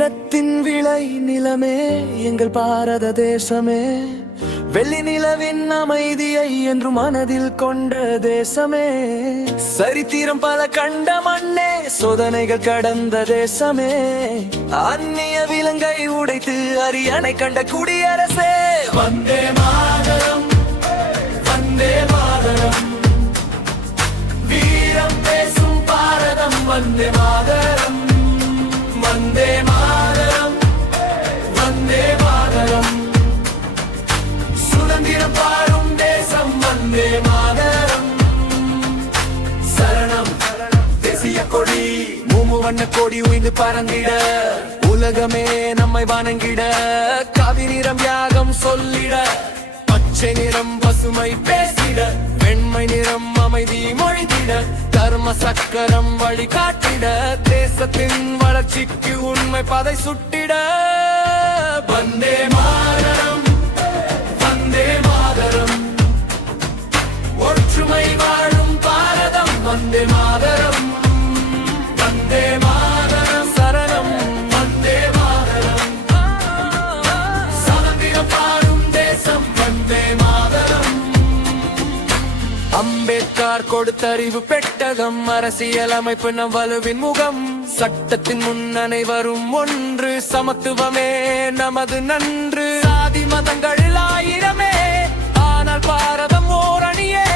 வீரத்தின் விளை நிலமே எங்கள் பாரத தேசமே, வெள்ளி நிலவின் அமைதியை என்று மனதில் கொண்ட தேசமே, சரித்திரம் பல கண்ட மண்ணே, சோதனைகள் கடந்த தேசமே, அந்நிய விலங்கை உடைத்து அரியணை கண்ட குடியரசே. வந்தே மாதரம், வந்தே மாதரம், வீரம் பேசும் பாரதம். வந்தே மாதரம், வந்தே மாதரம், வந்தே மாதரம், சுதந்திரம் பாரும் தேசம். வந்தே மாதரம், சரணம் தேசிய கொடி, மூவண்ண கொடி உய்ந்து பறந்திட, உலகமே நம்மை வணங்கிட, காவி நிறம் யாகம் சொல்லிட, பச்சை நிறம் பசுமை பேசிட, வெண்மை நிறம் அமைதி மொழிதிட, தர்ம சக்கரம் வழி காட்டிட, தேசத்தின் வளர்ச்சிக்கு உண்மை பதை சுட்டிட. வந்தே மாதரம், வந்தே மாதரம், ஒற்றுமை வாழும் பாரதம். வந்தே மாதரம், வந்தே மாதரம், சரணம். வந்தே மாதரம், சுதந்திரம் பாரும் தேசம். வந்தே மாதரம். அம்பேத்கர் கொடுத்தறிவு பெட்டகம், அரசியல் அமைப்பு நம் வலுவின் முகம், சட்டத்தின் முன் அனைவரும் ஒன்று, சமத்துவமே நமது நன்று, சாதி மதங்கள் ஆயிரமே ஆனால் பாரதம் ஓர் அணியே,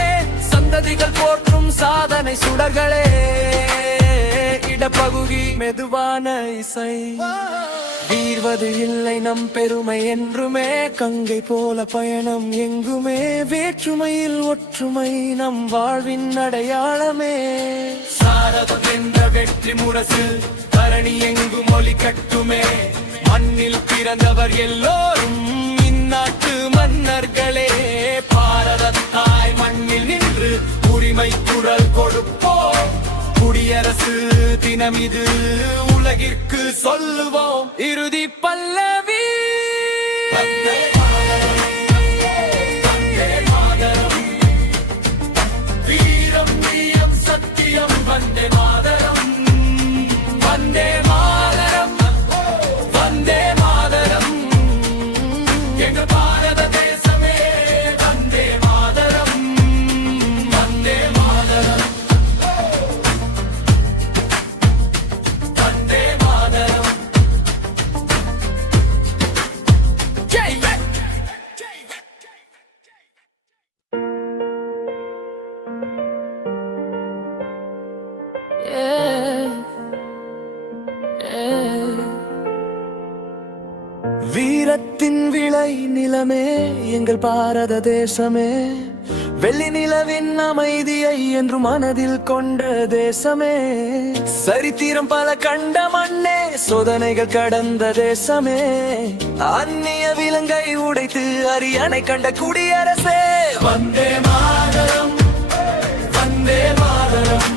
சந்ததிகள் போற்றும் சாதனை சுடர்களே, இடப்பகுதி மெதுவான இசை, வீழ்வது இல்லை நம் பெருமை என்றுமே, கங்கை போல பயணம் எங்குமே, வேற்றுமையில் ஒற்றுமை நம் வாழ்வின் அடையாளமே, சாரதம் என்ற வெற்றி முரசு தரணி எங்கும் ஒலி கட்டுமே, மண்ணில் பிறந்தவர் எல்லோரும் இந்நாட்டு மன்னர்களே, பாரத தாய் மண்ணில் நின்று உரிமை குரல் கொடுப்போம், குடியரசு தினம் இது உலகிற்கு சொல்லுவோம் இறுதி பல்லவி. வந்தே மாதரம், வீரம் வீரம் சத்தியம். வந்தே மாதரம், வந்தே மாதரம், வந்தே மாதரம், எங்கள் பாரத தேசமே. வந்தே மாதரம், வந்தே மாதரம், வந்தே மாதரம். வீரத்தின் விளை நிலமே எங்கள் பாரத தேசமே, வெள்ளி நிலவின் அமைதியை என்று மனதில் கொண்ட தேசமே, சரித்திரம் பல கண்ட மண்ணே, சோதனைகள் கடந்த தேசமே, அந்நிய விலங்கை உடைத்து அரியணை கண்ட குடியரசே. வந்தே மாதரம், வந்தே மாதரம்,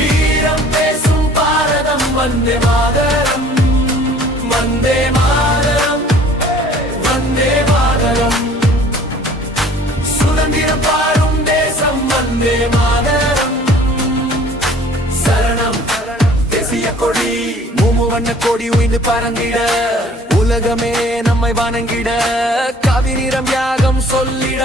வீரம் பேசும் பாரதம். வந்தே மாதரம், வந்தே மாதரம், வந்தே மாதரம், சுதந்திரம் பாரும் தேசம். வந்தே மாதரம், சரணம் தேசிய கொடி, மூவண்ண கொடி உய்ந்து பறந்திட, உலகமே நம்மை வணங்கிட, காவி நிறம் யாகம் சொல்லிட,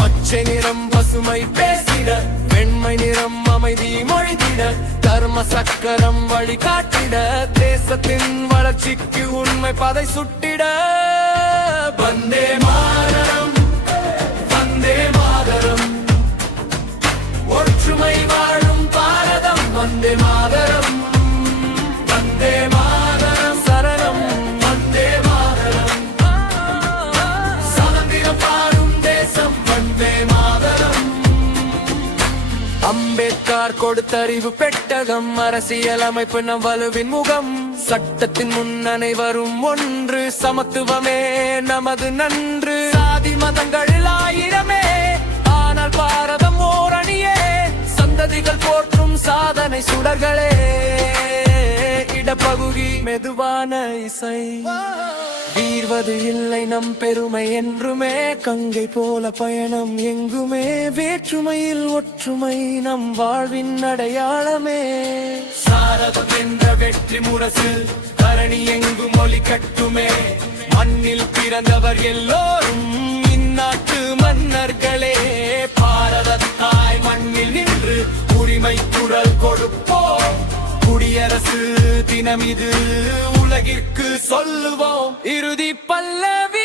பச்சை நிறம் பசுமை பேசிட, வெண்மை நிறம் அமைதி மொழிதிட, தர்ம சக்கரம் வழி காட்டிட, தேசத்தின் வளர்ச்சிக்கு உண்மை பதை சுட்டிட. வந்தே மாதரம், வந்தே மாதரம், ஒற்றுமை வாழும் பாரதம். வந்தே மாதரம், வந்தே மாதரம், சரணம். வந்தே மாதரம், சுதந்திரம் பாரும் தேசம். வந்தே மாதரம். அம்பேத்கர் கொடுத்தறிவு பெட்டகம், அரசியல் அமைப்பு நம் வலுவின் முகம், சட்டத்தின் முன் அனைவரும் ஒன்று, சமத்துவமே நமது நன்று, சாதி மதங்கள் ஆயிரமே ஆனால் பாரதம் ஓர் அணியே, சந்ததிகள் போற்றும் சாதனை சுடர்களே, இடப்பகுதி மெதுவான இசை, தீர்வது இல்லை நம் பெருமை என்றுமே கங்கை போல பயணம் எங்குமே வேற்றுமையில் ஒற்றுமை நம் வாழ்வின் அடையாளமே சாரதம் என்ற வெற்றி முரசு தரணி எங்கும் ஒலி கட்டுமே மண்ணில் பிறந்தவர் எல்லோரும் இந்நாட்டு மன்னர்களே பாரத தாய் மண்ணில் நின்று உரிமை குரல் கொடுப்போம் குடியரசு தினம் இது உலகிற்கு சொல்லுவோம் இறுதி பல்லவி